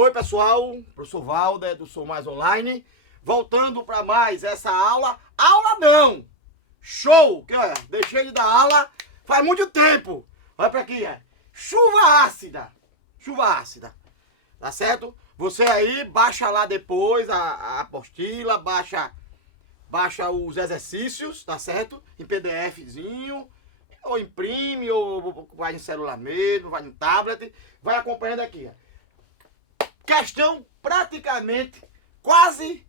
Oi pessoal, professor Valder do Sou Mais Online, voltando para mais essa aula. Aula não! Show! Que é? Deixei de dar aula faz muito tempo. Olha para aqui, chuva ácida. Chuva ácida. Tá certo? Você aí baixa lá depois a apostila, baixa os exercícios, tá certo? Em PDFzinho, ou imprime, ou vai no celular mesmo, vai no tablet, vai acompanhando aqui, Questão praticamente, quase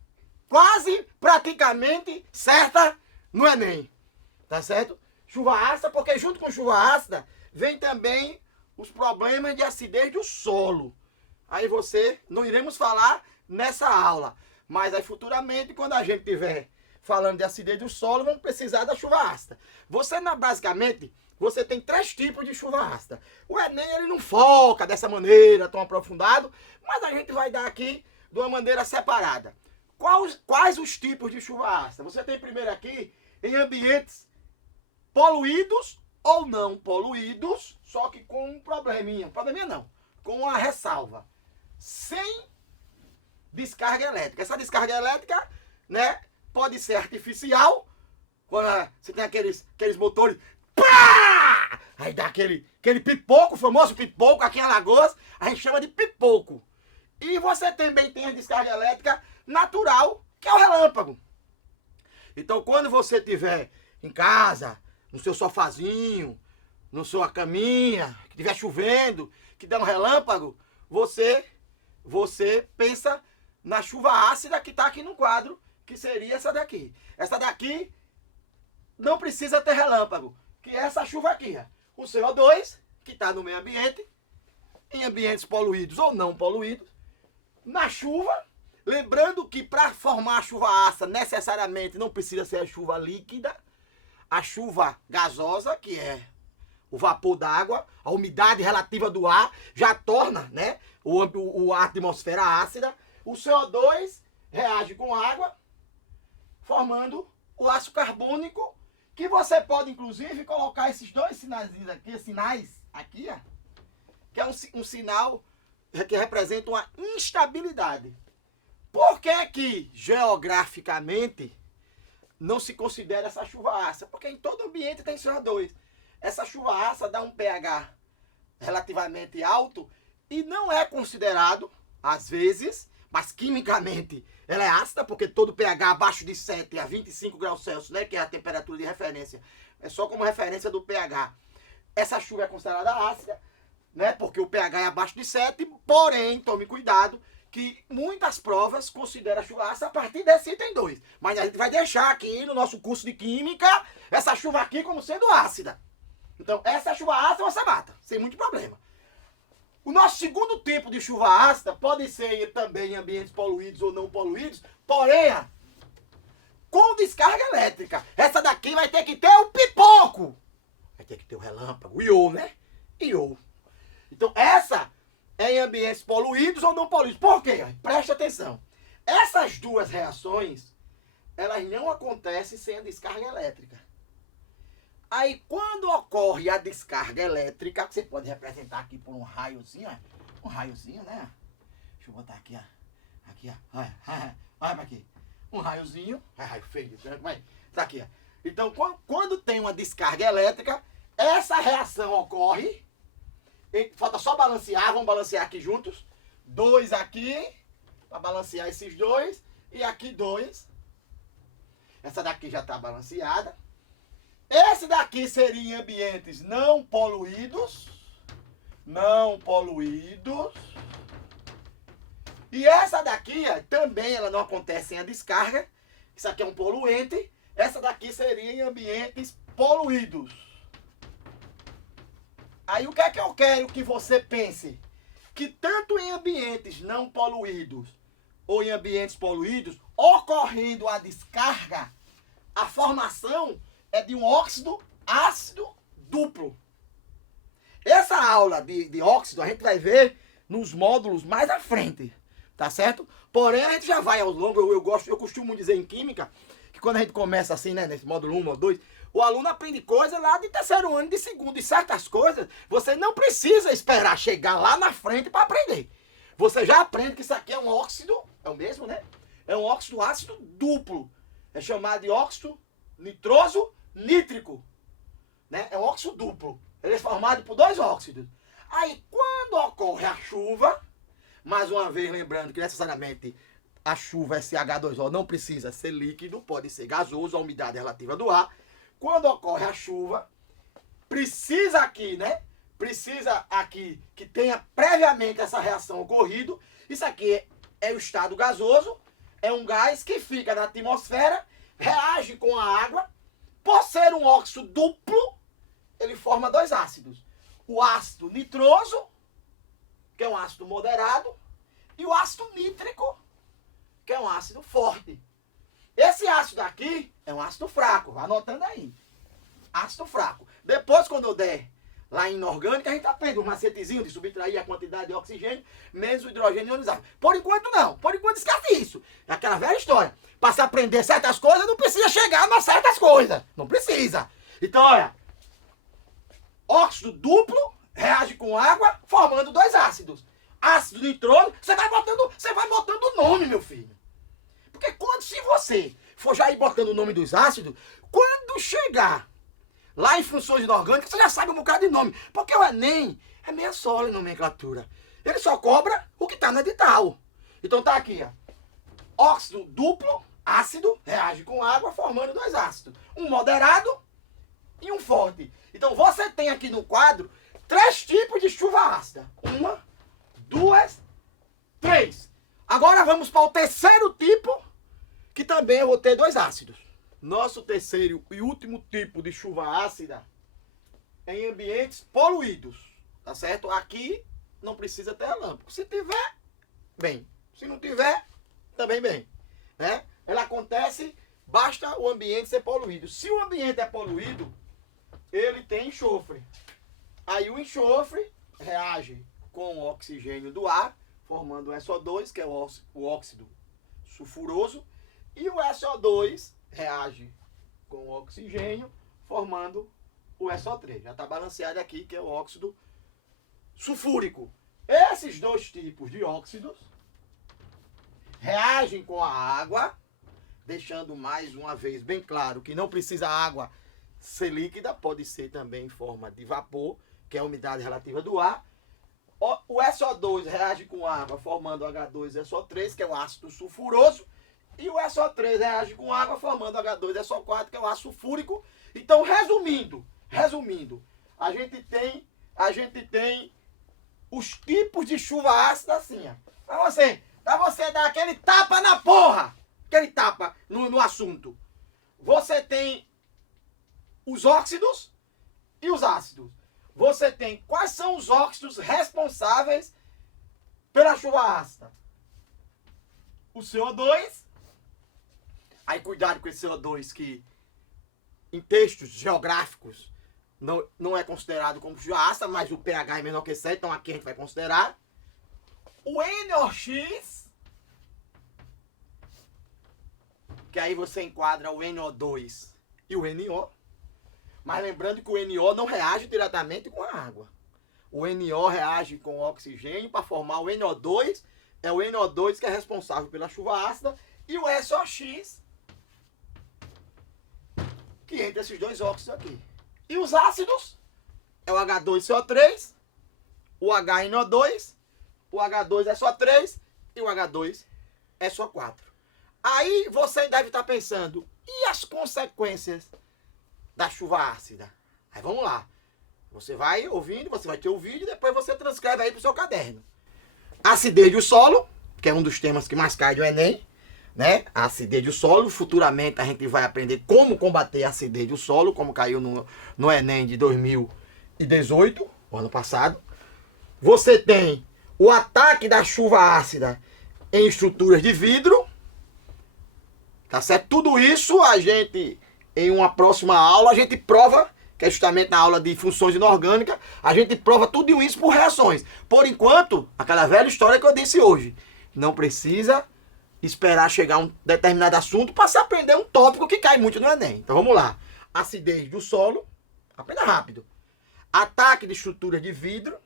praticamente certa no Enem. Tá certo? Chuva ácida, porque junto com chuva ácida vem também os problemas de acidez do solo. Aí não iremos falar nessa aula, mas aí futuramente, quando a gente tiver falando de acidez do solo, vamos precisar da chuva ácida. Basicamente, você tem 3 tipos de chuva ácida. O Enem ele não foca dessa maneira tão aprofundado, mas a gente vai dar aqui de uma maneira separada. Quais os tipos de chuva ácida? Você tem primeiro aqui em ambientes poluídos ou não poluídos, só que com um probleminha não, com uma ressalva. Sem descarga elétrica. Essa descarga elétrica, né, pode ser artificial, quando você tem aqueles motores, pá! Aí dá aquele pipoco, o famoso pipoco aqui em Alagoas, a gente chama de pipoco. E você também tem a descarga elétrica natural, que é o relâmpago. Então, quando você estiver em casa, no seu sofazinho, na sua caminha, que estiver chovendo, que dá um relâmpago, você pensa na chuva ácida que está aqui no quadro, que seria essa daqui. Essa daqui não precisa ter relâmpago, que é essa chuva aqui. O CO2, que está no meio ambiente, em ambientes poluídos ou não poluídos, na chuva, lembrando que para formar a chuva ácida, necessariamente não precisa ser a chuva líquida, a chuva gasosa, que é o vapor d'água, a umidade relativa do ar, já torna, né, a atmosfera ácida. O CO2 reage com água, formando o ácido carbônico, que você pode, inclusive, colocar esses 2 sinais aqui, que é um sinal que representa uma instabilidade. Por que geograficamente não se considera essa chuva ácida? Porque em todo ambiente tem CO2. Essa chuva ácida dá um pH relativamente alto e não é considerado, às vezes, mas quimicamente ela é ácida, porque todo pH abaixo de 7 a 25 graus Celsius, né, que é a temperatura de referência, é só como referência do pH. Essa chuva é considerada ácida, né, porque o pH é abaixo de 7, porém, tome cuidado, que muitas provas consideram a chuva ácida a partir desse item 2. Mas a gente vai deixar aqui no nosso curso de Química essa chuva aqui como sendo ácida. Então, essa chuva ácida você mata, sem muito problema. O nosso segundo tipo de chuva ácida pode ser também em ambientes poluídos ou não poluídos, porém, com descarga elétrica. Essa daqui vai ter que ter o pipoco. Vai ter que ter o relâmpago, o iô, né? Iô. Então, essa é em ambientes poluídos ou não poluídos. Por quê? Preste atenção. Essas 2 reações, elas não acontecem sem a descarga elétrica. Aí, quando ocorre a descarga elétrica, você pode representar aqui por um raiozinho, né? Deixa eu botar aqui, Aqui, olha pra aqui. Um raiozinho, raio feio, mas tá aqui, Então, quando tem uma descarga elétrica, essa reação ocorre. Falta só balancear, vamos balancear aqui juntos. 2 aqui, para balancear esses 2. E aqui 2. Essa daqui já está balanceada. Esse daqui seria em ambientes não poluídos. E essa daqui também ela não acontece sem a descarga. Isso aqui é um poluente. Essa daqui seria em ambientes poluídos. Aí o que é que eu quero que você pense? Que tanto em ambientes não poluídos ou em ambientes poluídos, ocorrendo a descarga, a formação é de um óxido ácido duplo. Essa aula de óxido a gente vai ver nos módulos mais à frente, tá certo? Porém a gente já vai ao longo, eu costumo dizer em química, que quando a gente começa assim, né, nesse módulo 1, módulo 2, o aluno aprende coisas lá de terceiro ano, de segundo, e certas coisas você não precisa esperar chegar lá na frente para aprender. você já aprende que isso aqui é um óxido, é o mesmo, né? É um óxido ácido duplo. É chamado de óxido nitroso nítrico. Né? É um óxido duplo. Ele é formado por dois óxidos. Aí, quando ocorre a chuva, mais uma vez lembrando que necessariamente a chuva SH2O não precisa ser líquido, pode ser gasoso, a umidade relativa do ar. Quando ocorre a chuva, precisa aqui, né? Precisa aqui que tenha previamente essa reação ocorrido. Isso aqui é o estado gasoso, é um gás que fica na atmosfera, reage com a água. Por ser um óxido duplo, ele forma dois ácidos. O ácido nitroso, que é um ácido moderado, e o ácido nítrico, que é um ácido forte. Esse ácido aqui é um ácido fraco, vai anotando aí. Ácido fraco. Depois, quando eu der lá em inorgânica, a gente aprende um macetezinho de subtrair a quantidade de oxigênio menos o hidrogênio ionizado. Por enquanto, não. Por enquanto, esquece isso. É aquela velha história. Para se aprender certas coisas, não precisa chegar nas certas coisas. Não precisa. Então, olha. Óxido duplo reage com água, formando dois ácidos. Ácido nitroso, você vai botando o nome, meu filho. Porque se você for já ir botando o nome dos ácidos, quando chegar lá em funções inorgânicas, você já sabe um bocado de nome. Porque o Enem é meia sola em nomenclatura. Ele só cobra o que está no edital. Então tá aqui, ó. Óxido duplo, ácido, reage com água, formando dois ácidos. Um moderado e um forte. Então você tem aqui no quadro 3 tipos de chuva ácida. 1, 2, 3. Agora vamos para o terceiro tipo, que também eu vou ter dois ácidos. Nosso terceiro e último tipo de chuva ácida é em ambientes poluídos, tá certo? Aqui não precisa ter relâmpago. Se tiver, bem. Se não tiver, também bem. Né? Ela acontece, basta o ambiente ser poluído. Se o ambiente é poluído, ele tem enxofre. Aí o enxofre reage com o oxigênio do ar, formando o SO2, que é o óxido sulfuroso, e o SO2 reage com o oxigênio, formando o SO3. Já está balanceado aqui, que é o óxido sulfúrico. Esses dois tipos de óxidos reagem com a água, deixando mais uma vez bem claro que não precisa a água ser líquida, pode ser também em forma de vapor, que é a umidade relativa do ar. O SO2 reage com água, formando o H2SO3, que é o ácido sulfuroso, e o SO3 reage com água, formando o H2SO4, que é o ácido sulfúrico. Então, resumindo, a gente tem os tipos de chuva ácida assim, ó. Pra você dar aquele tapa na porra, aquele tapa no assunto. Você tem os óxidos e os ácidos. Você tem quais são os óxidos responsáveis pela chuva ácida? O CO2. Aí cuidado com esse CO2 que em textos geográficos não é considerado como chuva ácida, mas o pH é menor que 7, então aqui a gente vai considerar. O NOx, que aí você enquadra o NO2 e o NO. Mas lembrando que o NO não reage diretamente com a água. O NO reage com o oxigênio para formar o NO2. É o NO2 que é responsável pela chuva ácida. E o SOx, que entra esses dois óxidos aqui. E os ácidos é o H2CO3, o HNO2, o H2SO3 e o H2SO4. Aí você deve estar pensando, e as consequências da chuva ácida? Aí vamos lá. Você vai ouvindo, você vai ter o vídeo e depois você transcreve aí pro seu caderno. Acidez do solo, que é um dos temas que mais cai do Enem, né? A acidez do solo. Futuramente a gente vai aprender como combater a acidez do solo, como caiu no Enem de 2018, o ano passado. Você tem o ataque da chuva ácida em estruturas de vidro. Tá certo? Tudo isso a gente, em uma próxima aula, a gente prova, que é justamente na aula de funções inorgânicas, a gente prova tudo isso por reações. Por enquanto, aquela velha história que eu disse hoje, não precisa esperar chegar a um determinado assunto para se aprender um tópico que cai muito no Enem. Então vamos lá. Acidez do solo, aprenda rápido. Ataque de estruturas de vidro.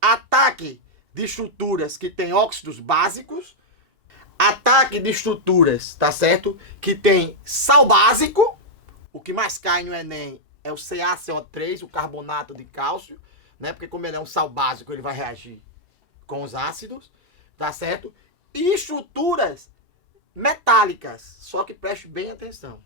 Ataque de estruturas que tem óxidos básicos, ataque de estruturas, tá certo? Que tem sal básico. O que mais cai no Enem é o CaCO3, o carbonato de cálcio, né? Porque como ele é um sal básico, ele vai reagir com os ácidos, tá certo? E estruturas metálicas, só que preste bem atenção.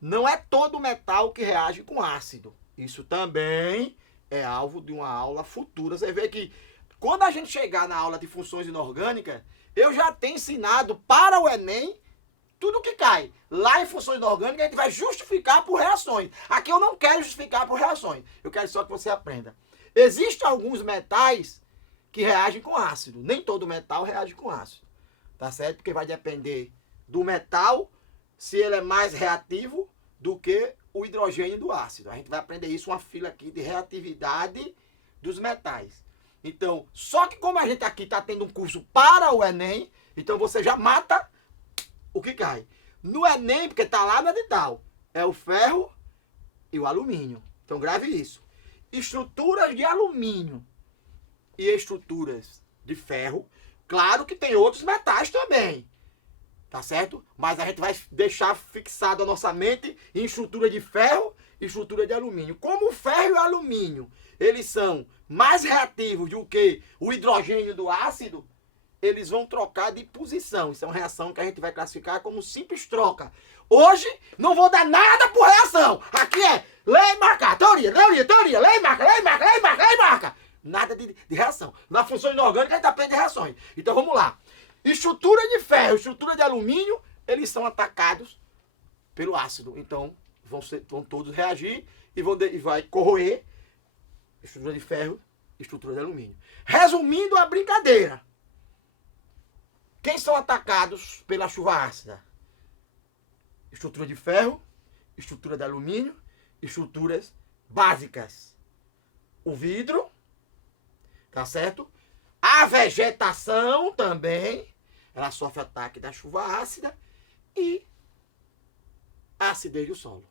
Não é todo metal que reage com ácido. Isso também é alvo de uma aula futura. Você vê que quando a gente chegar na aula de funções inorgânicas, eu já tenho ensinado para o Enem tudo que cai. Lá em funções inorgânicas a gente vai justificar por reações. Aqui eu não quero justificar por reações. Eu quero só que você aprenda. Existem alguns metais que reagem com ácido. Nem todo metal reage com ácido. Tá certo? Porque vai depender do metal, se ele é mais reativo do que o hidrogênio do ácido. A gente vai aprender isso, uma fila aqui de reatividade dos metais. Então, só que como a gente aqui está tendo um curso para o Enem, então você já mata o que cai. No Enem, porque está lá no edital, é o ferro e o alumínio. Então grave isso. Estruturas de alumínio e estruturas de ferro. Claro que tem outros metais também. Tá certo? Mas a gente vai deixar fixado a nossa mente em estrutura de ferro e estrutura de alumínio. Como o ferro e o alumínio, eles são mais reativos do que o hidrogênio do ácido, eles vão trocar de posição. Isso é uma reação que a gente vai classificar como simples troca. Hoje, não vou dar nada por reação. Aqui é lei, marca, teoria, lei, marca. Nada de reação. Na função inorgânica, a gente aprende reações. Então, vamos lá. Estrutura de ferro, estrutura de alumínio, eles são atacados pelo ácido. Então, vão todos reagir e vai corroer estrutura de ferro e estrutura de alumínio. Resumindo a brincadeira. Quem são atacados pela chuva ácida? Estrutura de ferro, estrutura de alumínio, estruturas básicas. O vidro, tá certo? A vegetação também, ela sofre ataque da chuva ácida e a acidez do solo.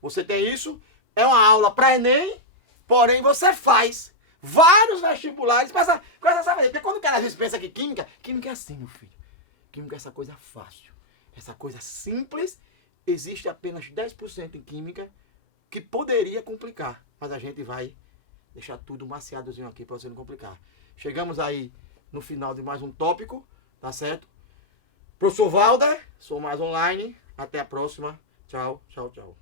Você tem isso, é uma aula para Enem, porém você faz vários vestibulares com essa sabedoria. Porque quando o cara às vezes pensa que química é assim, meu filho. Química é essa coisa fácil, essa coisa simples. Existe apenas 10% em química que poderia complicar, mas a gente vai deixar tudo maciadozinho aqui para você não complicar. Chegamos aí no final de mais um tópico, tá certo? Professor Valder, sou mais online. Até a próxima. Tchau, tchau, tchau.